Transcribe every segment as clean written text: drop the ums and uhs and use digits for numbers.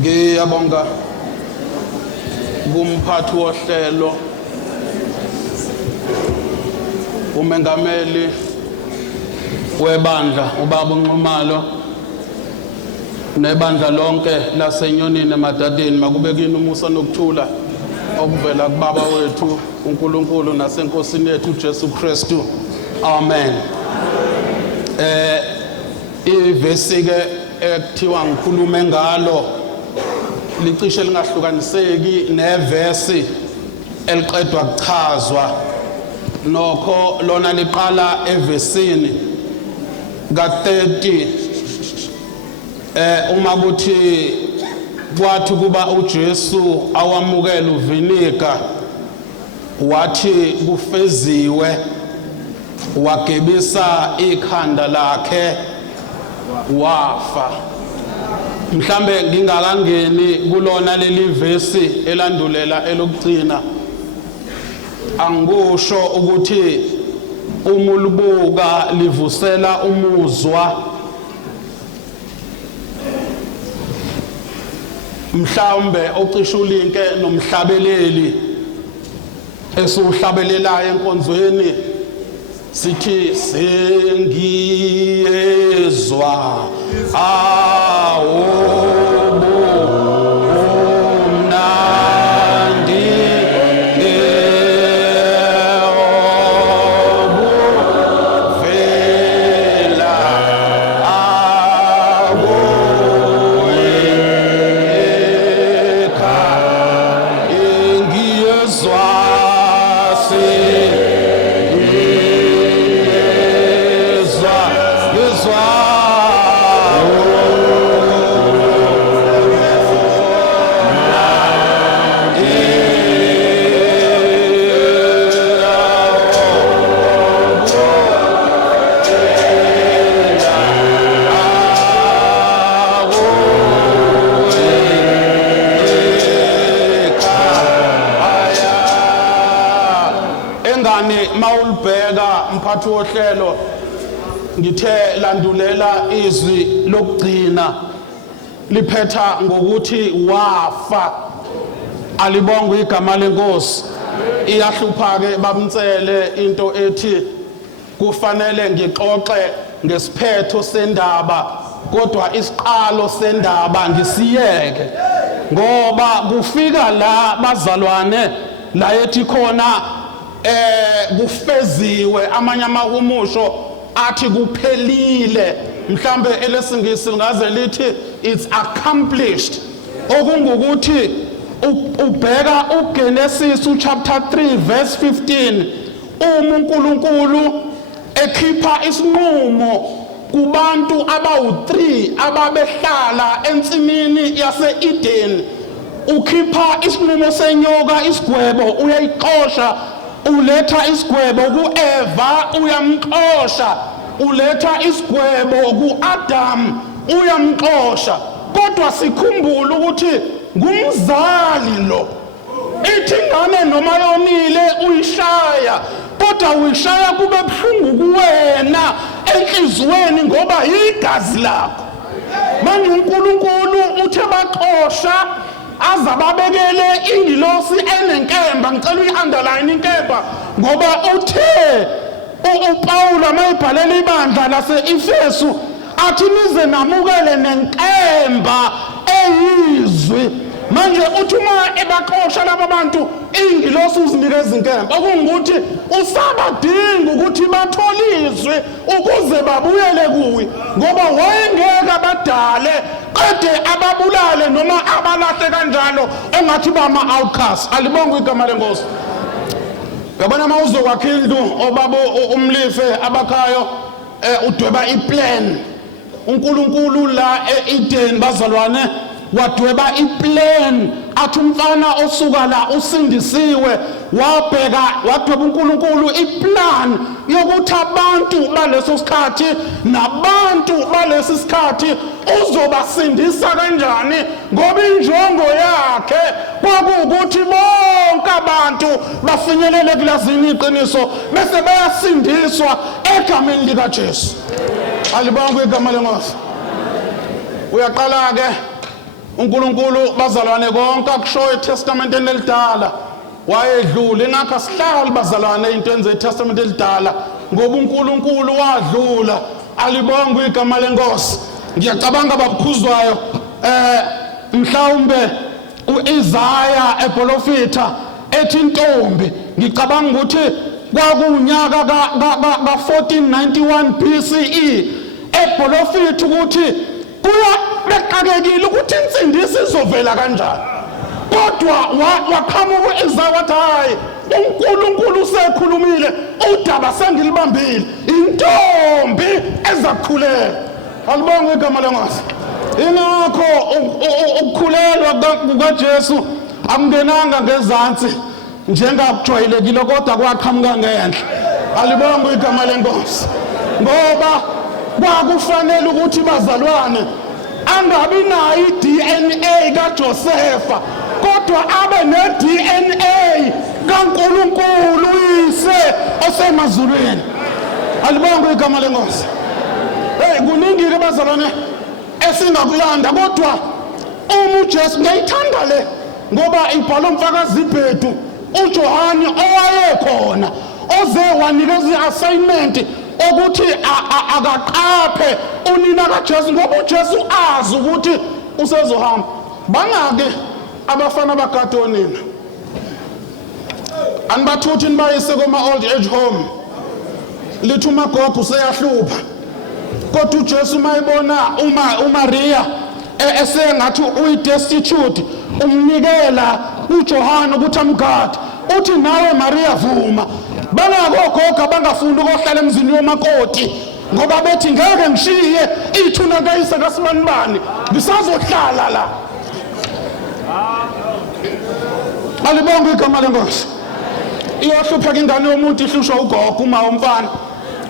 Ngiyabonga kumphathi wohlelo umengameli webandla ubaba uNxumalo nebandla lonke laseNyonini eMadadeni makube kini umusa nokuthula okuvela kubaba wethu uNkulunkulu nasenkosini yethu uJesu Kristu. Amen. Ivesi ke ekuthiwa ngikhulume ngalo licishe lingahlukaniseki nevesi eliqedwa kuchazwa nokho lona liqala evesini ka-30 uma kuthi kwathi kuba uJesu awamukela uviniga wathi kufeziwe wagebisa ikhanda lakhe wafa. Mhlambe ngingakangeni kulona leli vesi elandulela elokugcina angikusho ukuthi umulubuka livusela umuzwa mhlawumbe ocisha ulinke nomhlabeleli esuhlabelelayo enkonzweni sithi sengiyezwa mphathi wohlelo ngithe landulela izwi lokugcina liphetha ngokuthi wafa. Alibongwe igama lenkosi. Iyahlupha ke bamtsele into ethi kufanele ngixoxe ngesiphetho sendaba kodwa isiqalo sendaba ngisiyeke ngoba kufika la bazalwane la ethi khona kufeziwe amanye amahumusho athi kuphelile mhlambe elesingisi lingaze lithi it's accomplished okungukuthi ubheka uGenesis chapter 3 verse 15 uNkulunkulu ekhipha isinqumo kubantu abawu3 ababehlala ensimini yase-Eden. Ukhipha isinqumo senyoka isigwebo uyayiqosha uletha isigwebo ku-Eva uyamxosha uletha isigwebo ku-Adam uyamxosha kodwa sikhumbule ukuthi ngumzali lo ithi ingane noma yomile uyishaya kodwa uyishaya kube buhlungu kuwena enhlizweni ngoba igazi lakho. Manje uNkulunkulu uthe baxosha azababekele ingilosi enenkemba. Ngicela uyi-underline inkemba ngoba uthe uPawulu mayibhalela ibandla lase-Efesu athi nize namukele nenkemba eyizwi. Manje uthi uma ebaxosha laba bantu ingilosi uzinikeza inkemba okungukuthi usabadinga ukuthi batholizwe ukuze babuyele kuwe ngoba wayengeke abadale qede ababulale noma abalahle kanjalo ongathi bama-outcast. Alibonge igama lenkosi. Yabona uma uzokwakha indlu obaba umlife abakhayo udweba iplan. uNkulunkulu la e-Eden bazalwane wadweba iplan athi umfana osuka la usindisiwe wabheka wadweba uNkulunkulu iplan yokuthi abantu baleso sikhathi nabantu balesi sikhathi uzobasindisa kanjani ngoba injongo yakhe kwakuwukuthi bonke abantu bafinyelele kulazini iqiniso bese bayasindiswa egameni likaJesu. Alibonge igama lenkosi. Uyaqala ke uNkulunkulu bazalwane konke akushoyo eTestamenteni elidala wayedlula ingakho asihlali bazalwane intweni zeTestament elidala ngoba uNkulunkulu wadlula alibonga igama lenkosi. Ngiyacabanga babukhuzwayo mhlawumbe uIsaya eprofita ethi intombi ngicabanga ukuthi kwakunyaka ka 1491 BCE eprofita ukuthi kuya beqakekile ukuthi insindisi izovela kanjani. Kodwa waqhamuka uIsaya wathi hayi uNkulunkulu usekhulumile udaba sengilibambile intombi ezakukhulela. Alibonga igama lenkosi. Ingakho ukukhulelwa kukaJesu akungenanga ngezansi njengakujwayelekile kodwa kwaqhamuka ngenhla. Alibonga igama lenkosi. Ngoba kwakufanele ukuthi bazalwane angabi nayo iDNA kaJosefa kodwa abe neDNA kaNkulunkulu uyise osemazulwini. Alibonga igama lenkosi. Kuningile bazalwane esingakulanda kodwa uJesu ngiyithanda le ngoba ibhala umfakazi ibhedu uJohane owayekhona oze wanikeza i-assignment ukuthi akaqaphe unina kaJesu ngoba uJesu azi ukuthi usezohamba. Bangake abafana bagada onina anibathuthi nibayise kuma old age home lithi umagogo useyahlupha kodwa uJesu mayibona uMaria esengathi uyidestitute umnikela uJohane ukuthi amgade uthi nawe Maria vuma. Bangakogoga bangafuni ukuhlala emzini yomakoti ngoba bethi ngeke ngishiye ithuna kayise kaSibanibani ngisazohlala la. Alibonga igama lenkosi. Iyohlupheka ingane yomuntu ihlushwa ugogo uma umfana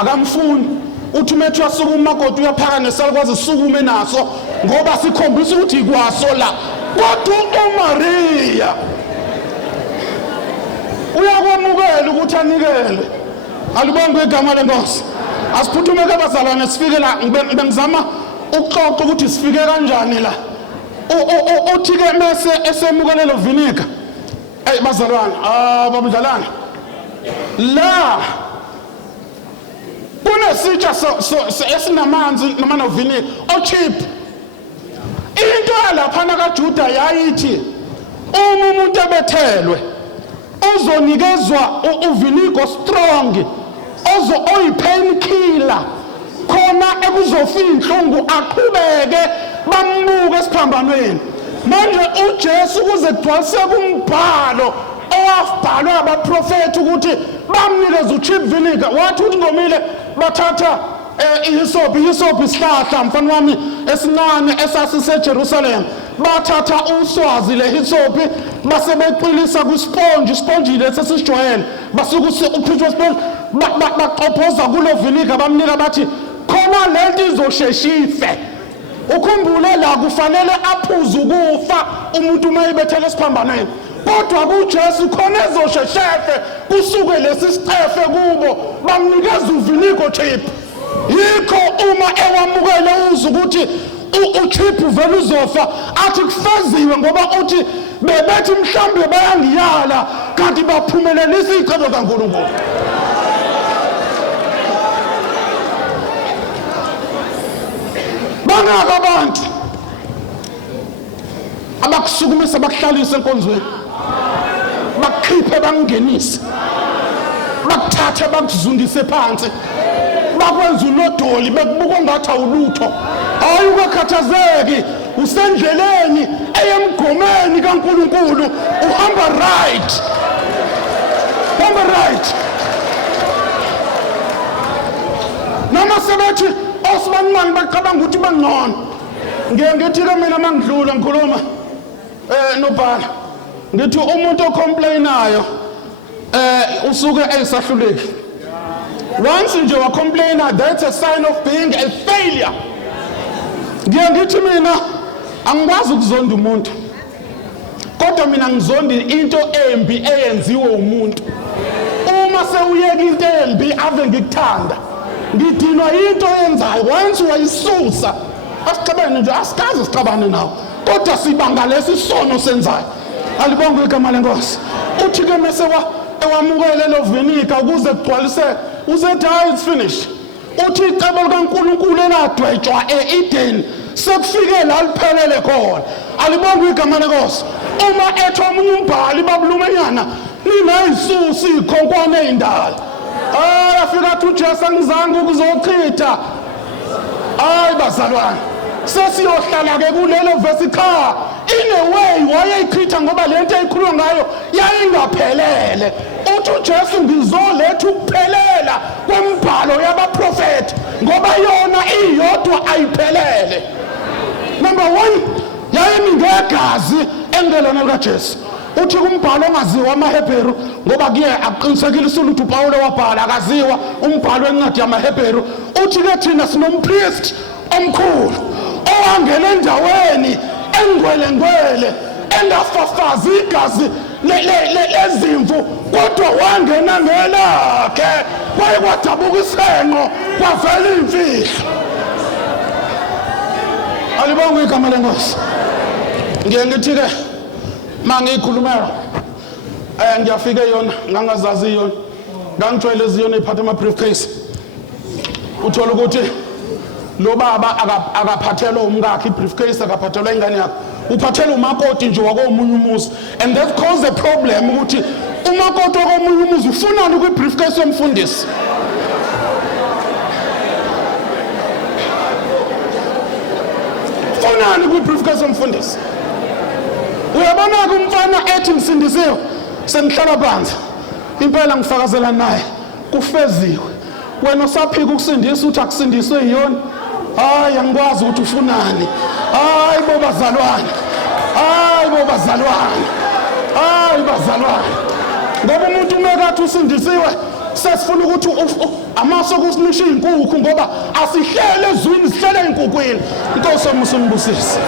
akamfuni uthi umethu asukuma umakoti uyaphaka nesalukwazi sukume naso ngoba sikhombisa ukuthi ikwaso la. Kodwa uMaria uyakwamukela ukuthi anikele. Alibonga igama lenkosi. Asiphuthume ke bazalwane sifike la ngizama ukuxoxa ukuthi sifike kanjani la. Uthi ke mase esemukelelo vinegar. Bazalwane babudlalana la kunesitsha esinamanzi noma novinegar cheap. Into yalaphana kaJuda yayithi uma umuntu ebethelwe uzonikezwa uvinegar strong oyi-pain killer khona ekuzofika inhlungu aqhubeke bambuke esiphambanweni. Manje uJesu kuze kugcwaliseke umbhalo owabhalwa abaprofeti ukuthi bamnikeze ucheap vinegar wathi ukuthi ngomile bathatha ihisophi isihlahla mfana wami esincane esasiseJerusalem bathatha uswazi lehisophi base beqilisa kwisponge isponge lesesijwayele basuka uphithwe sponge baqophoza kulo vinegar bamnika bathi khona lento izosheshife. Ukhumbule la kufanele aphuze ukufa umuntu uma ibethele esiphambanweni kodwa kuJesu khona ezosheshefe kusuke lesi sicefe kubo bamnikeza uvinegar cheap. Yikho uma ewamukele uza ukuthi ucheap vele uzofa athi kufeziwe ngoba uthi bebethi mhlambe bayangiyala kanti baphumelelisa icebo kaNkulunkulu. Bangaka abantu abakusukumisa bakuhlalisa enkonzweni bakukhiphe bangenise bakuthathe bakuzundise phansi bakwenza unodoli bekubuka ngathi awulutho. Hayi ukakhathazeki usendleleni eyemgomeni kaNkulunkulu uhamba right. Noma sebethi osibanimani bacabanga ukuthi bangcono ngithi ke mina mangidlula ngikhuluma nobhala ngithi umuntu ocomplainayo usuke eyisahluleki. Once nje wa complainer that's a sign of being a failure. Ngithi mina angikwazi ukuzonda umuntu kodwa mina ngizondi into embi eyenziwe umuntu. Uma sewuyeka into embi ave ngikuthanda ngidinwa into eyenzayo once wayisusa asixabene nje asikaze sixabane nawo kodwa sibanga lesisono senzayo. Alibonge igama lenkosi. Uthi ke mase ewamukele lo vinika ukuze kugcwaliseke usethi hayi it's finished. Uthi icebo likaNkulunkulu eladwetshwa eEden sekufike la liphelele khona. Alibonge igama lenkosi. Uma ethi omunye umbhali babulumenyana ninayisusi ikhonkwane ezindala. Afika athi uJesu angizange ukuzochitha. Hayi bazalwane. Sesiyohlala ke kulelo verse cha in a way wayeyichitha ngoba lento eyikhuluma ngayo yayingaphelele. Uthi uJesu ngizoletha ukuphelela kwembhalo yabaprofeti ngoba yona iyodwa ayiphelele. Number 1 yayingegazi engelona likaJesu. Uthi kumbhalo ongaziwa amaHebheru ngoba kuye aqinisekisa ukuthi uPawulo wabhala akaziwa umbhalo wencwadi yamaHebheru. Uthi ke thina sinompriest omkhulu owangena endaweni engwelengwele engafafazi igazi lezimvu kodwa wangena ngelakhe kwaye kwadabuka isenqo kwavela imfihlo. Alibonge igama lenkosi. Ngithi ke mangiyikhulumela ngiyafika yona ngangazazi yona ngangijwayele ziyona iphatha ama briefcase. Uthola ukuthi lo baba akaphathelwa umkakhe ibriefcase akaphathelwa ingane yakhe uphathelwa umakoti nje wakomunye umuzi and that caused a problem ukuthi umakoti wakomunye umuzi ufunani kwibriefcase yomfundisi. Funani kwibriefcase yomfundisi. Uyabona ke umfana ethi ngisindisiwe sengihlala phansi impela ngifakazela naye kufeziwe wena usaphika ukusindisa uthi akusindiswe yiyona. Hayi angikwazi ukuthi ufunani. Hayi bo bazalwane. Hayi bo bazalwane. Hayi bazalwane. Ngoba umuntu umekathi usindisiwe sesifuna ukuthi amaso kusinisha inkukhu ngoba asihlele ezwini sihlele enkukwini. Inkosi yami usimbusise.